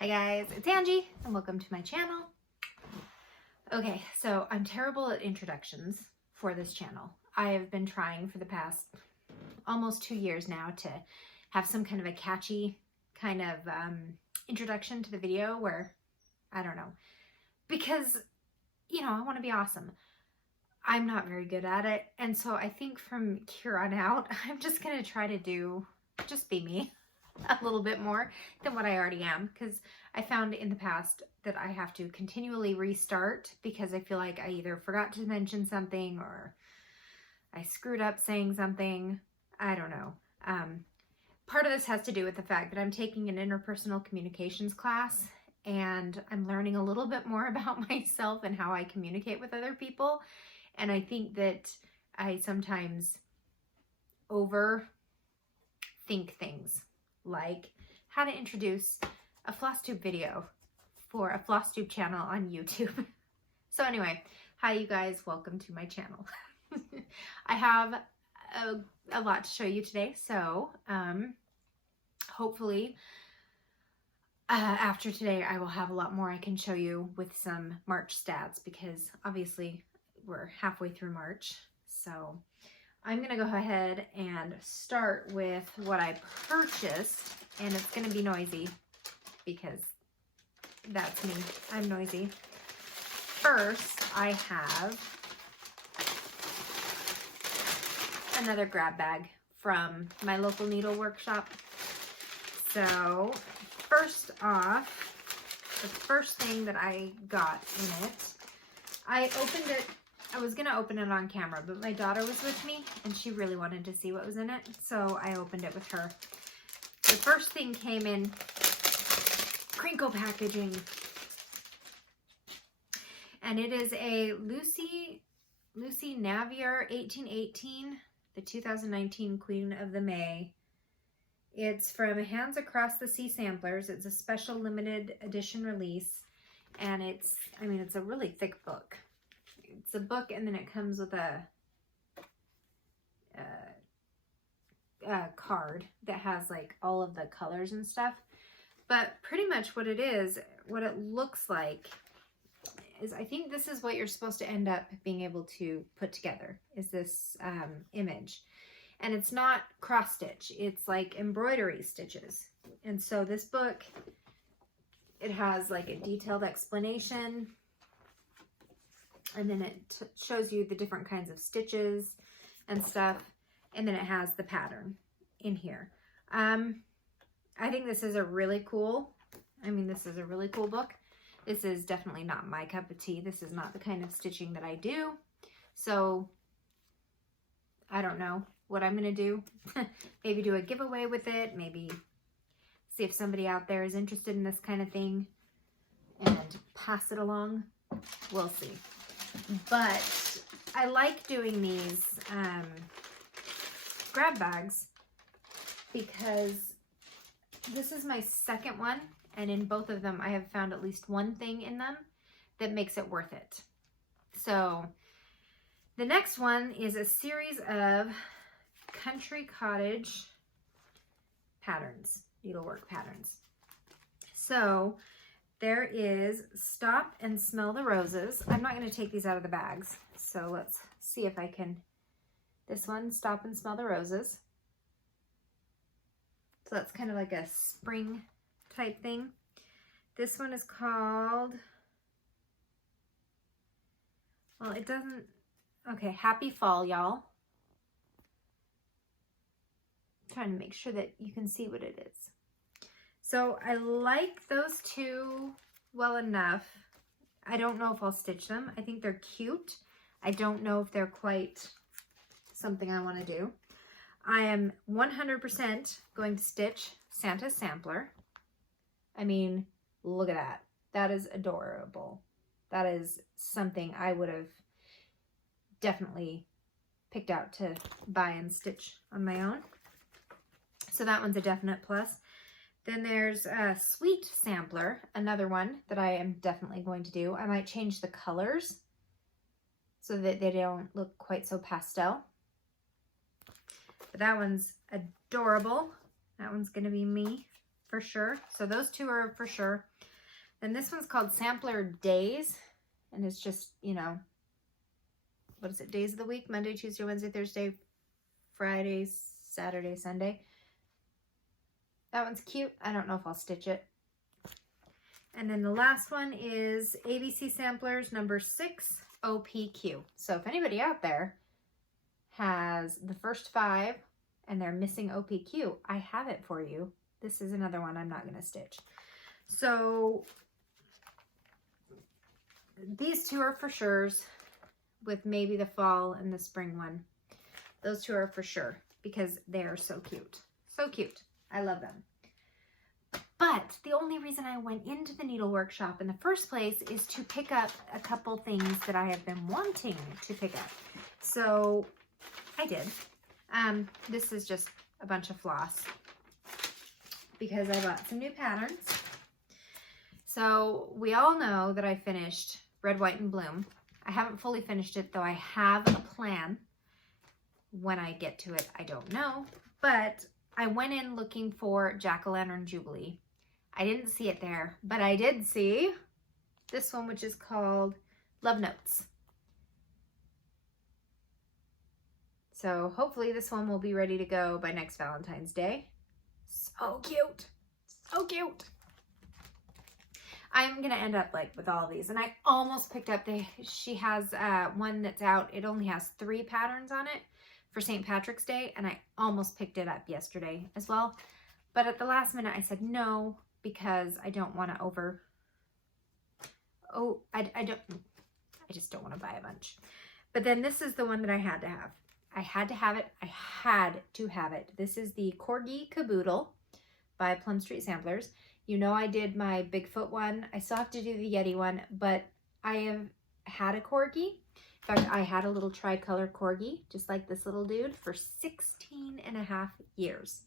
Hi guys, it's Angie and welcome to my channel. Okay, so I'm terrible at introductions for this channel. I have been trying for the past almost 2 years now to have some kind of a catchy kind of introduction to the video where, I don't know, because, you know, I want to be awesome. I'm not very good at it, and so I think from here on out, I'm just going to try to just be me a little bit more than what I already am, because I found in the past that I have to continually restart because I feel like I either forgot to mention something or I screwed up saying something. I don't know. Part of this has to do with the fact that I'm taking an interpersonal communications class and I'm learning a little bit more about myself and how I communicate with other people. And I think that I sometimes overthink things, like how to introduce a FlossTube video for a FlossTube channel on YouTube. So anyway, hi you guys, welcome to my channel. I have a lot to show you today, so hopefully after today I will have a lot more I can show you with some March stats, because obviously we're halfway through March. So I'm going to go ahead and start with what I purchased, and it's going to be noisy because that's me. I'm noisy. First, I have another grab bag from my local needle workshop. So first off, the first thing that I got in it, I opened it. I was going to open it on camera, but my daughter was with me and she really wanted to see what was in it, so I opened it with her. The first thing came in crinkle packaging, and it is a Lucy Navier 1818, the 2019 Queen of the May. It's from Hands Across the Sea Samplers. It's a special limited edition release, and it's a really thick book. It's a book, and then it comes with a card that has like all of the colors and stuff. But pretty much what it is, what it looks like, is I think this is what you're supposed to end up being able to put together, is this image. And it's not cross stitch, it's like embroidery stitches. And so this book, it has like a detailed explanation, and then it shows you the different kinds of stitches and stuff, and then it has the pattern in here. I think this is a really cool, this is a really cool book. This is definitely not my cup of tea. This is not the kind of stitching that I do. So I don't know what I'm going to do. Maybe do a giveaway with it. Maybe see if somebody out there is interested in this kind of thing and pass it along. We'll see. But I like doing these grab bags because this is my second one, and in both of them I have found at least one thing in them that makes it worth it. So the next one is a series of country cottage patterns, needlework patterns. So there is Stop and Smell the Roses. I'm not going to take these out of the bags, so let's see if I can. This one, Stop and Smell the Roses. So that's kind of like a spring type thing. This one is called, well, it doesn't, okay, Happy Fall, y'all. Trying to make sure that you can see what it is. So I like those two well enough. I don't know if I'll stitch them. I think they're cute. I don't know if they're quite something I want to do. I am 100% going to stitch Santa's Sampler. I mean, look at that. That is adorable. That is something I would have definitely picked out to buy and stitch on my own. So that one's a definite plus. Then there's a Sweet Sampler, another one that I am definitely going to do. I might change the colors so that they don't look quite so pastel. But that one's adorable. That one's going to be me for sure. So those two are for sure. And this one's called Sampler Days. And it's just, you know, what is it? Days of the week? Monday, Tuesday, Wednesday, Thursday, Friday, Saturday, Sunday. That one's cute. I don't know if I'll stitch it. And then the last one is ABC Samplers number 6, OPQ. So if anybody out there has the first 5 and they're missing OPQ, I have it for you. This is another one I'm not going to stitch. So these 2 are for sure's, with maybe the fall and the spring one. Those 2 are for sure because they are so cute. So cute. I love them. But the only reason I went into the needle workshop in the first place is to pick up a couple things that I have been wanting to pick up. So I did. This is just a bunch of floss because I bought some new patterns. So we all know that I finished Red, White, and Bloom. I haven't fully finished it, though I have a plan. When I get to it, I don't know. But I went in looking for Jack-O-Lantern Jubilee. I didn't see it there, but I did see this one, which is called Love Notes. So hopefully this one will be ready to go by next Valentine's Day. So cute. So cute. I'm going to end up like with all of these. And I almost picked up, she has one that's out. It only has 3 patterns on it for St. Patrick's Day. And I almost picked it up yesterday as well. But at the last minute, I said no, because I don't want to I just don't want to buy a bunch. But then this is the one that I had to have. I had to have it. I had to have it. This is the Corgi Caboodle by Plum Street Samplers. You know I did my Bigfoot one. I still have to do the Yeti one, but I have had a Corgi. In fact, I had a little tricolor Corgi, just like this little dude, for 16.5 years.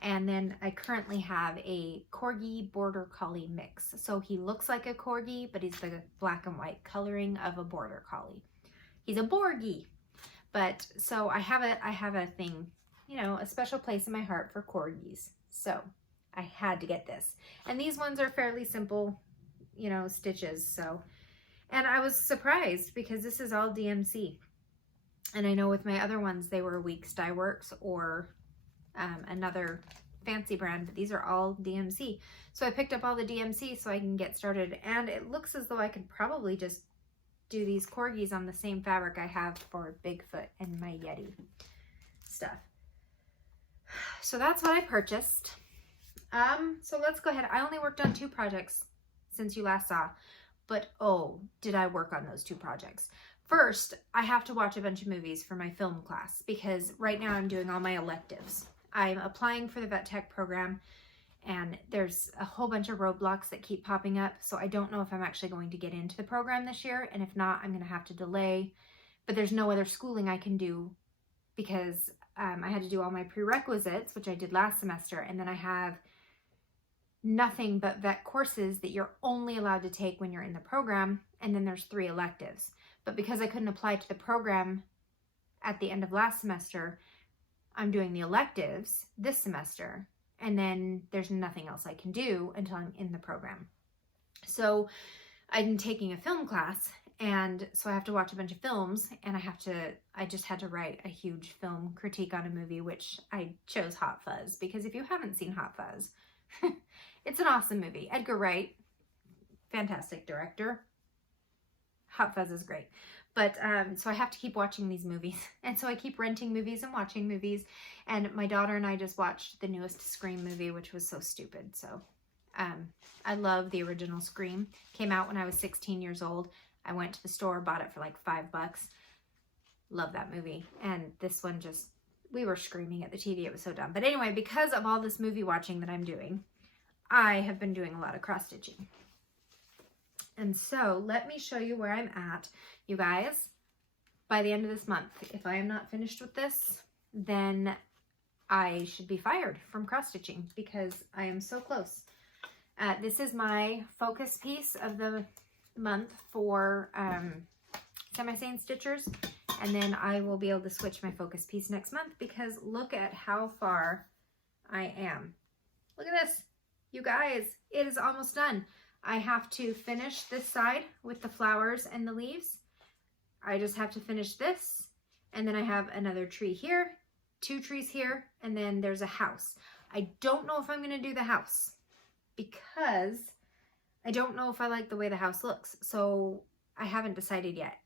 And then I currently have a Corgi Border Collie mix. So he looks like a Corgi, but he's the black and white coloring of a Border Collie. He's a Borgie. But so I have a thing, you know, a special place in my heart for Corgis. So I had to get this. And these ones are fairly simple, you know, stitches. So, and I was surprised because this is all DMC. And I know with my other ones, they were Weeks Dye Works or another fancy brand, but these are all DMC. So I picked up all the DMC so I can get started. And it looks as though I could probably just do these Corgis on the same fabric I have for Bigfoot and my Yeti stuff. So that's what I purchased. So let's go ahead. I only worked on 2 projects since you last saw, but oh, did I work on those 2 projects. First, I have to watch a bunch of movies for my film class because right now I'm doing all my electives. I'm applying for the vet tech program and there's a whole bunch of roadblocks that keep popping up. So I don't know if I'm actually going to get into the program this year. And if not, I'm going to have to delay, but there's no other schooling I can do because I had to do all my prerequisites, which I did last semester. And then I have nothing but vet courses that you're only allowed to take when you're in the program. And then there's 3 electives. But because I couldn't apply to the program at the end of last semester, I'm doing the electives this semester. And then there's nothing else I can do until I'm in the program. So I'm taking a film class. And so I have to watch a bunch of films and I just had to write a huge film critique on a movie, which I chose Hot Fuzz because if you haven't seen Hot Fuzz, it's an awesome movie. Edgar Wright, fantastic director. Hot Fuzz is great. But so I have to keep watching these movies. And so I keep renting movies and watching movies. And my daughter and I just watched the newest Scream movie, which was so stupid. So I love the original Scream. Came out when I was 16 years old. I went to the store, bought it for like $5. Love that movie. And this one just, we were screaming at the TV. It was so dumb. But anyway, because of all this movie watching that I'm doing, I have been doing a lot of cross stitching. And so let me show you where I'm at. You guys, by the end of this month, if I am not finished with this, then I should be fired from cross stitching because I am so close. This is my focus piece of the month for semi-sane stitchers. And then I will be able to switch my focus piece next month because look at how far I am. Look at this. You guys, it is almost done. I have to finish this side with the flowers and the leaves. I just have to finish this. And then I have another tree here, 2 trees here, and then there's a house. I don't know if I'm going to do the house because I don't know if I like the way the house looks. So I haven't decided yet.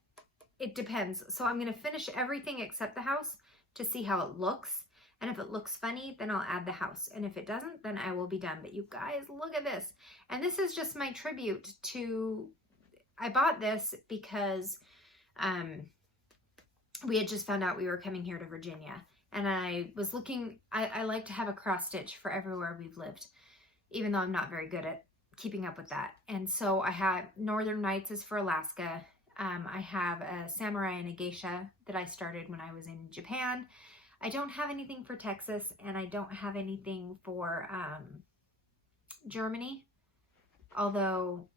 It depends. So I'm going to finish everything except the house to see how it looks. And if it looks funny, then I'll add the house. And if it doesn't, then I will be done. But you guys, look at this. And this is just my tribute to, I bought this because we had just found out we were coming here to Virginia. And I was looking, I like to have a cross stitch for everywhere we've lived, even though I'm not very good at keeping up with that. And so I have Northern Nights is for Alaska. I have a samurai and a geisha that I started when I was in Japan. I don't have anything for Texas, and I don't have anything for Germany, although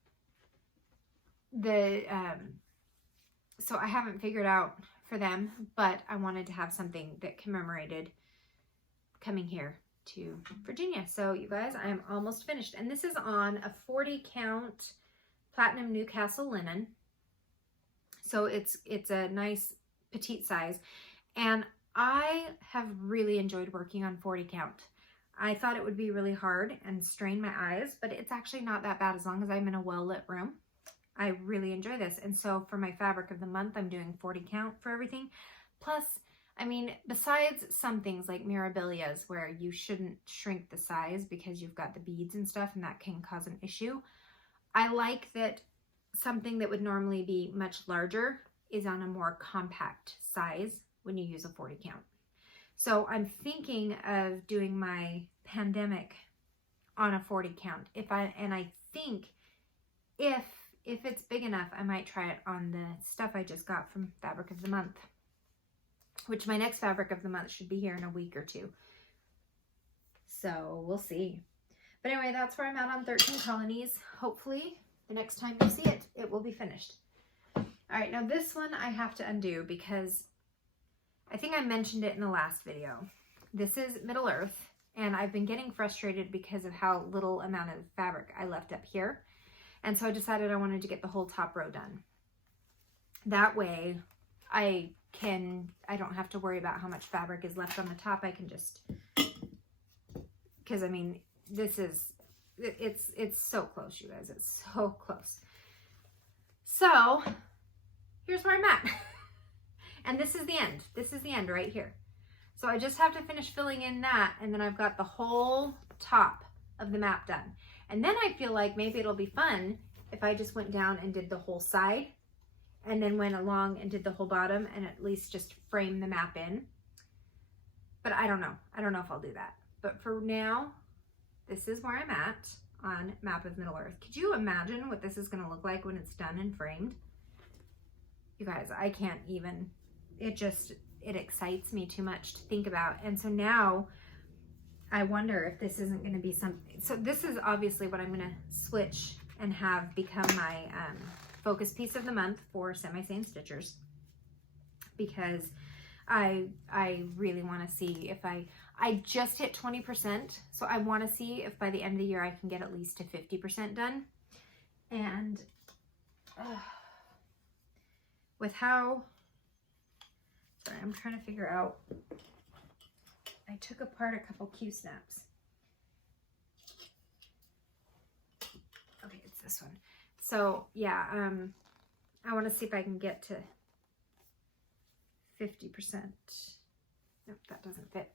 so I haven't figured out for them, but I wanted to have something that commemorated coming here to Virginia. So you guys, I am almost finished, and this is on a 40 count platinum Newcastle linen. So it's a nice petite size, and I have really enjoyed working on 40 count. I thought it would be really hard and strain my eyes, but it's actually not that bad as long as I'm in a well-lit room. I really enjoy this. And so for my fabric of the month, I'm doing 40 count for everything. Plus, I mean, besides some things like mirabilias where you shouldn't shrink the size because you've got the beads and stuff and that can cause an issue, I like that something that would normally be much larger is on a more compact size when you use a 40 count. So I'm thinking of doing my pandemic on a 40 count. I think if it's big enough, I might try it on the stuff I just got from Fabric of the Month, which my next Fabric of the Month should be here in a week or 2. So we'll see. But anyway, that's where I'm at on 13 Colonies. Hopefully the next time you see it, it will be finished. All right, now this one I have to undo because I think I mentioned it in the last video. This is Middle Earth, and I've been getting frustrated because of how little amount of fabric I left up here. And so I decided I wanted to get the whole top row done. That way I don't have to worry about how much fabric is left on the top. I can just, because I mean, this is, it's so close, you guys. It's so close. So here's where I'm at. And this is the end. This is the end right here. So I just have to finish filling in that, and then I've got the whole top of the map done. And then I feel like maybe it'll be fun if I just went down and did the whole side and then went along and did the whole bottom and at least just frame the map in. But I don't know. I don't know if I'll do that. But for now, this is where I'm at on Map of Middle Earth. Could you imagine what this is going to look like when it's done and framed? You guys, I can't even. It excites me too much to think about. And so now I wonder if this isn't going to be something. So this is obviously what I'm going to switch and have become my focus piece of the month for Semi-Sane Stitchers, because I really want to see if I just hit 20%. So I want to see if by the end of the year I can get at least to 50% done. And with how, sorry, I'm trying to figure out, I took apart a couple Q snaps. Okay, it's this one. So yeah, I want to see if I can get to 50%. Nope, that doesn't fit.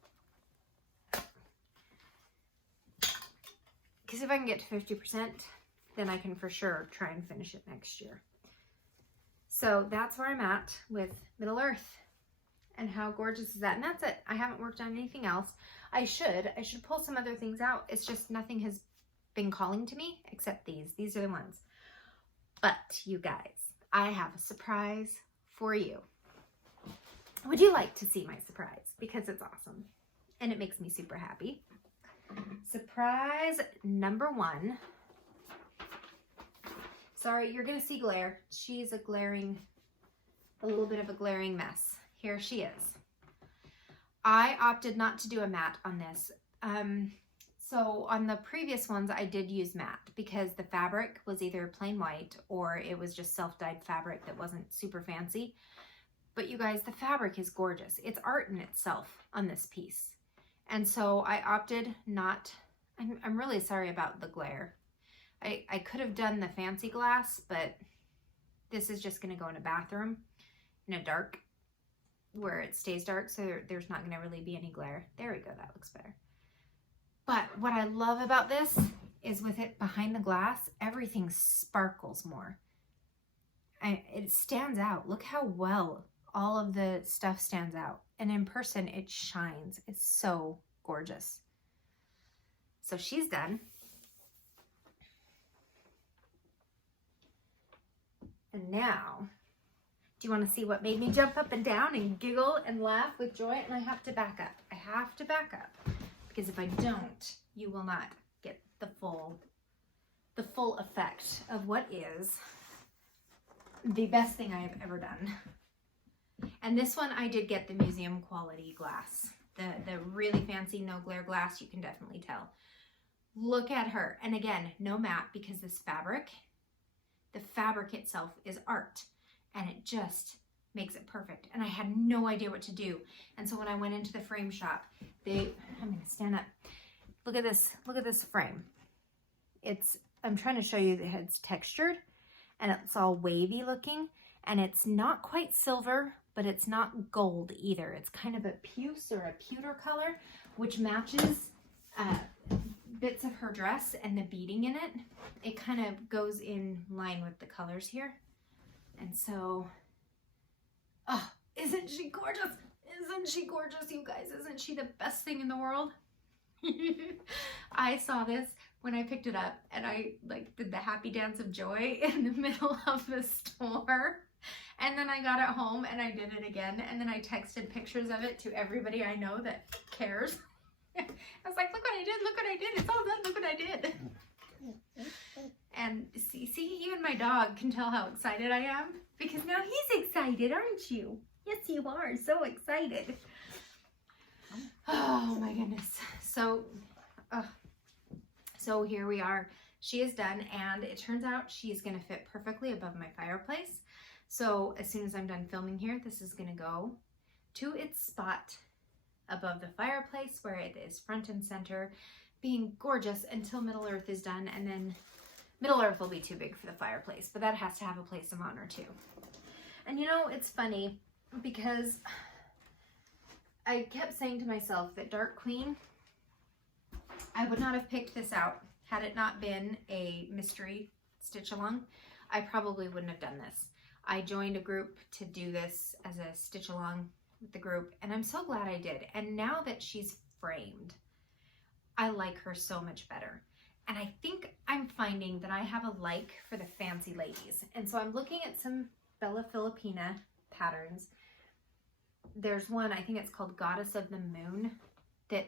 Because if I can get to 50%, then I can for sure try and finish it next year. So that's where I'm at with Middle Earth. And how gorgeous is that? And that's it. I haven't worked on anything else. I should pull some other things out. It's just nothing has been calling to me except these. These are the ones. But you guys, I have a surprise for you. Would you like to see my surprise? Because it's awesome. And it makes me super happy. Surprise number 1. Sorry, you're going to see glare. She's a little bit of a glaring mess. Here she is. I opted not to do a matte on this. So on the previous ones, I did use matte because the fabric was either plain white or it was just self-dyed fabric that wasn't super fancy. But you guys, the fabric is gorgeous. It's art in itself on this piece. And so I opted not, I'm really sorry about the glare. I could have done the fancy glass, but this is just gonna go in a bathroom in a dark, where it stays dark, so there's not gonna really be any glare. There we go, that looks better. But what I love about this is with it behind the glass, everything sparkles more. It stands out. Look how well all of the stuff stands out. And in person, it shines. It's so gorgeous. So she's done. And now, do you want to see what made me jump up and down and giggle and laugh with joy? And I have to back up. I have to back up. Because if I don't, you will not get the full effect of what is the best thing I have ever done. And this one, I did get the museum quality glass. The really fancy no glare glass, you can definitely tell. Look at her. And again, no matte, because this fabric, the fabric itself is art. And it just makes it perfect. And I had no idea what to do. And so when I went into the frame shop, I'm gonna stand up. Look at this frame. I'm trying to show you that it's textured and it's all wavy looking, and it's not quite silver, but it's not gold either. It's kind of a puce or a pewter color, which matches bits of her dress and the beading in it. It kind of goes in line with the colors here. And so, oh, isn't she gorgeous? Isn't she gorgeous, you guys? Isn't she the best thing in the world? I saw this when I picked it up, and I did the happy dance of joy in the middle of the store. And then I got it home and I did it again. And then I texted pictures of it to everybody I know that cares. I was like, look what I did, look what I did. It's all done, look what I did. And see, even my dog can tell how excited I am, because now he's excited, aren't you? Yes, you are, so excited. Oh my goodness. So here we are. She is done, and it turns out she's gonna fit perfectly above my fireplace. So as soon as I'm done filming here, this is gonna go to its spot above the fireplace where it is front and center, being gorgeous until Middle Earth is done, and then Middle Earth will be too big for the fireplace, but that has to have a place of honor too. And you know, it's funny because I kept saying to myself that Dark Queen, I would not have picked this out had it not been a mystery stitch along. I probably wouldn't have done this. I joined a group to do this as a stitch along with the group, and I'm so glad I did. And now that she's framed, I like her so much better. And I think I'm finding that I have a like for the fancy ladies. And so I'm looking at some Bella Filipina patterns. There's one, I think it's called Goddess of the Moon, that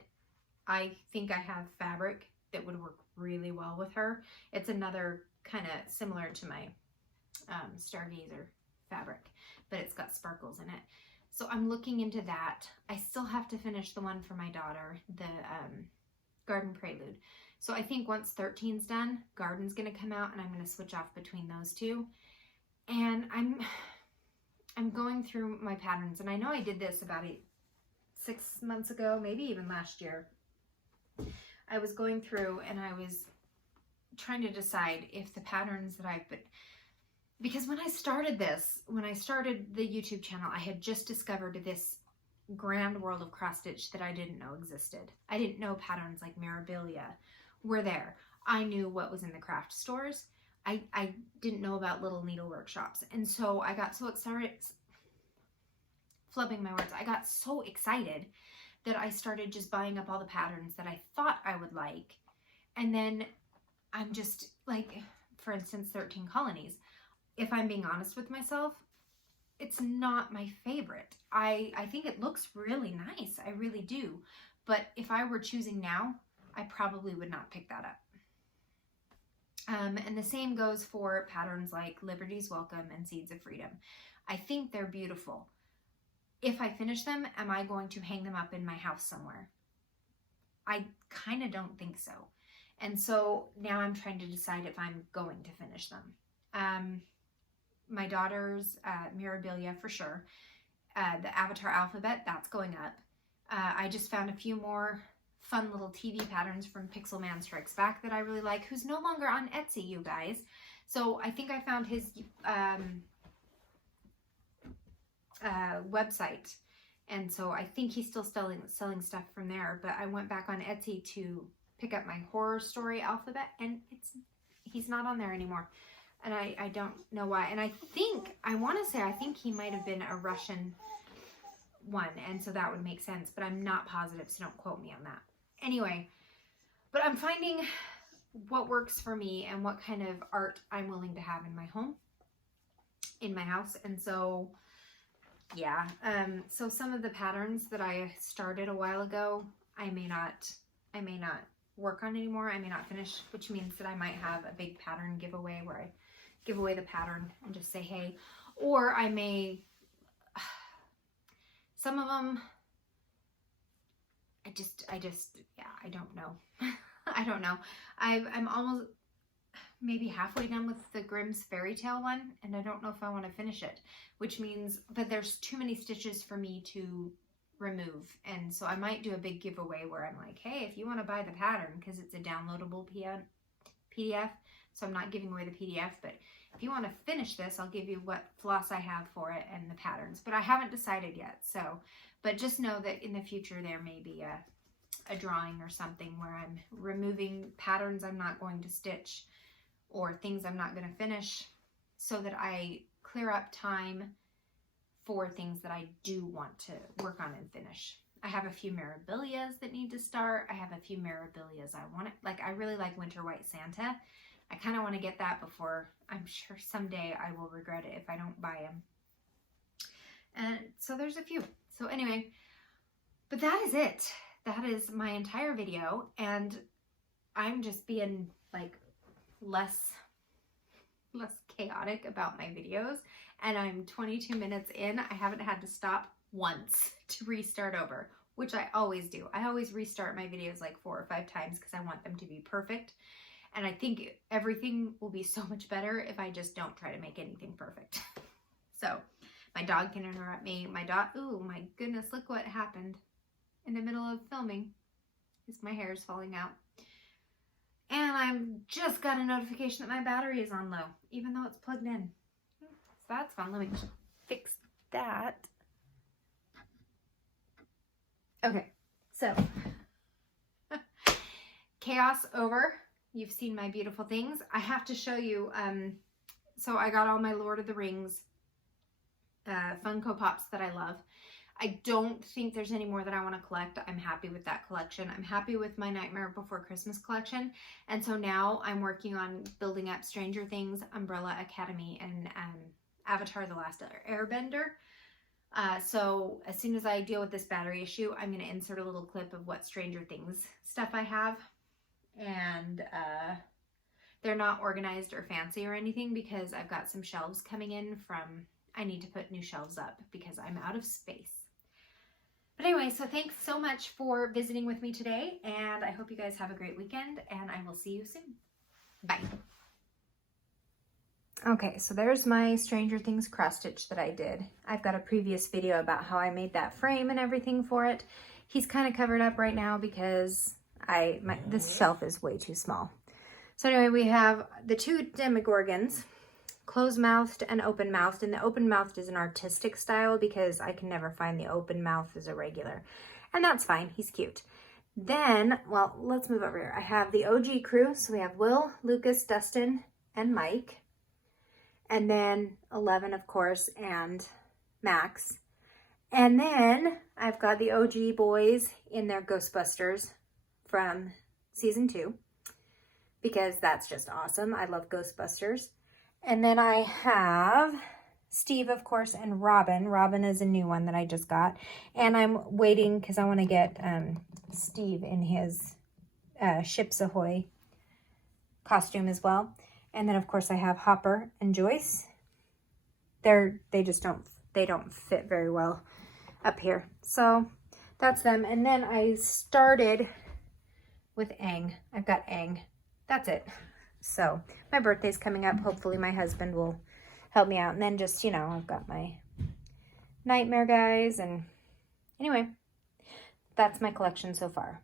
I think I have fabric that would work really well with her. It's another kind of similar to my Stargazer fabric, but it's got sparkles in it. So I'm looking into that. I still have to finish the one for my daughter, the Garden Prelude. So I think once 13's done, Garden's gonna come out, and I'm gonna switch off between those two. And I'm going through my patterns, and I know I did this about 6 months ago, maybe even last year. I was going through and I was trying to decide if the patterns that I've been, because when I started the YouTube channel, I had just discovered this grand world of cross stitch that I didn't know existed. I didn't know patterns like Mirabilia were there. I knew what was in the craft stores. I didn't know about little needle workshops. And so I got so excited, flubbing my words, I got so excited that I started just buying up all the patterns that I thought I would like. And then I'm just like, for instance, 13 Colonies. If I'm being honest with myself, it's not my favorite. I think it looks really nice. I really do. But if I were choosing now, I probably would not pick that up. And the same goes for patterns like Liberty's Welcome and Seeds of Freedom. I think they're beautiful. If I finish them, am I going to hang them up in my house somewhere? I kind of don't think so. And so now I'm trying to decide if I'm going to finish them. My daughter's Mirabilia for sure. The Avatar alphabet, that's going up. I just found a few more fun little TV patterns from Pixel Man Strikes Back that I really like, who's no longer on Etsy, you guys. So I think I found his website, and so I think he's still selling stuff from there. But I went back on Etsy to pick up my horror story alphabet, and he's not on there anymore, and I don't know why. And I want to say he might have been a Russian one, and so that would make sense, but I'm not positive, so don't quote me on that. Anyway, but I'm finding what works for me and what kind of art I'm willing to have in my home, in my house. And so yeah, so some of the patterns that I started a while ago, I may not work on anymore. I may not finish, which means that I might have a big pattern giveaway where I give away the pattern and just say, hey, or I may, some of them, yeah, I don't know. I don't know. I'm almost maybe halfway done with the Grimm's fairy tale one, and I don't know if I want to finish it, which means that there's too many stitches for me to remove. And so I might do a big giveaway where I'm like, hey, if you want to buy the pattern, because it's a downloadable PDF, so I'm not giving away the PDF, but if you want to finish this, I'll give you what floss I have for it and the patterns. But I haven't decided yet. So, but just know that in the future there may be a drawing or something where I'm removing patterns I'm not going to stitch or things I'm not going to finish, so that I clear up time for things that I do want to work on and finish. I have a few Mirabilias that need to start. I have a few Mirabilias I want it. Like, I really like Winter White Santa. I kind of want to get that before, I'm sure someday I will regret it if I don't buy them. And so there's a few. So anyway, but that is it. That is my entire video. And I'm just being like less chaotic about my videos. And I'm 22 minutes in. I haven't had to stop once to restart over, which I always do. I always restart my videos like 4 or 5 times because I want them to be perfect. And I think everything will be so much better if I just don't try to make anything perfect. So my dog can interrupt me. My dog, ooh, my goodness, look what happened in the middle of filming. My hair is falling out. And I've just got a notification that my battery is on low, even though it's plugged in. So that's fun. Let me fix that. Okay, so chaos over. You've seen my beautiful things. I have to show you, so I got all my Lord of the Rings Funko Pops that I love. I don't think there's any more that I want to collect. I'm happy with that collection. I'm happy with my Nightmare Before Christmas collection. And so now I'm working on building up Stranger Things, Umbrella Academy, and Avatar The Last Airbender. So as soon as I deal with this battery issue, I'm going to insert a little clip of what Stranger Things stuff I have. And they're not organized or fancy or anything because I've got some shelves coming in from, I need to put new shelves up because I'm out of space. But anyway, so thanks so much for visiting with me today, and I hope you guys have a great weekend, and I will see you soon. Bye. Okay, so there's my Stranger Things cross stitch that I did. I've got a previous video about how I made that frame and everything for it. He's kind of covered up right now because this shelf is way too small. So anyway, we have the 2 Demogorgons, closed-mouthed and open-mouthed, and the open-mouthed is an artistic style because I can never find the open mouth as a regular, and that's fine. He's cute. Then, well, let's move over here. I have the OG crew, so we have Will, Lucas, Dustin, and Mike, and then 11, of course, and Max. And then I've got the OG boys in their Ghostbusters from season 2 because that's just awesome. I love Ghostbusters. And then I have Steve, of course, and Robin. Robin is a new one that I just got. And I'm waiting because I want to get Steve in his Ships Ahoy costume as well. And then, of course, I have Hopper and Joyce. They don't fit very well up here. So that's them. And then I started with Aang. I've got Aang. That's it. So my birthday's coming up. Hopefully my husband will help me out. And then just, you know, I've got my Nightmare guys. And anyway, that's my collection so far.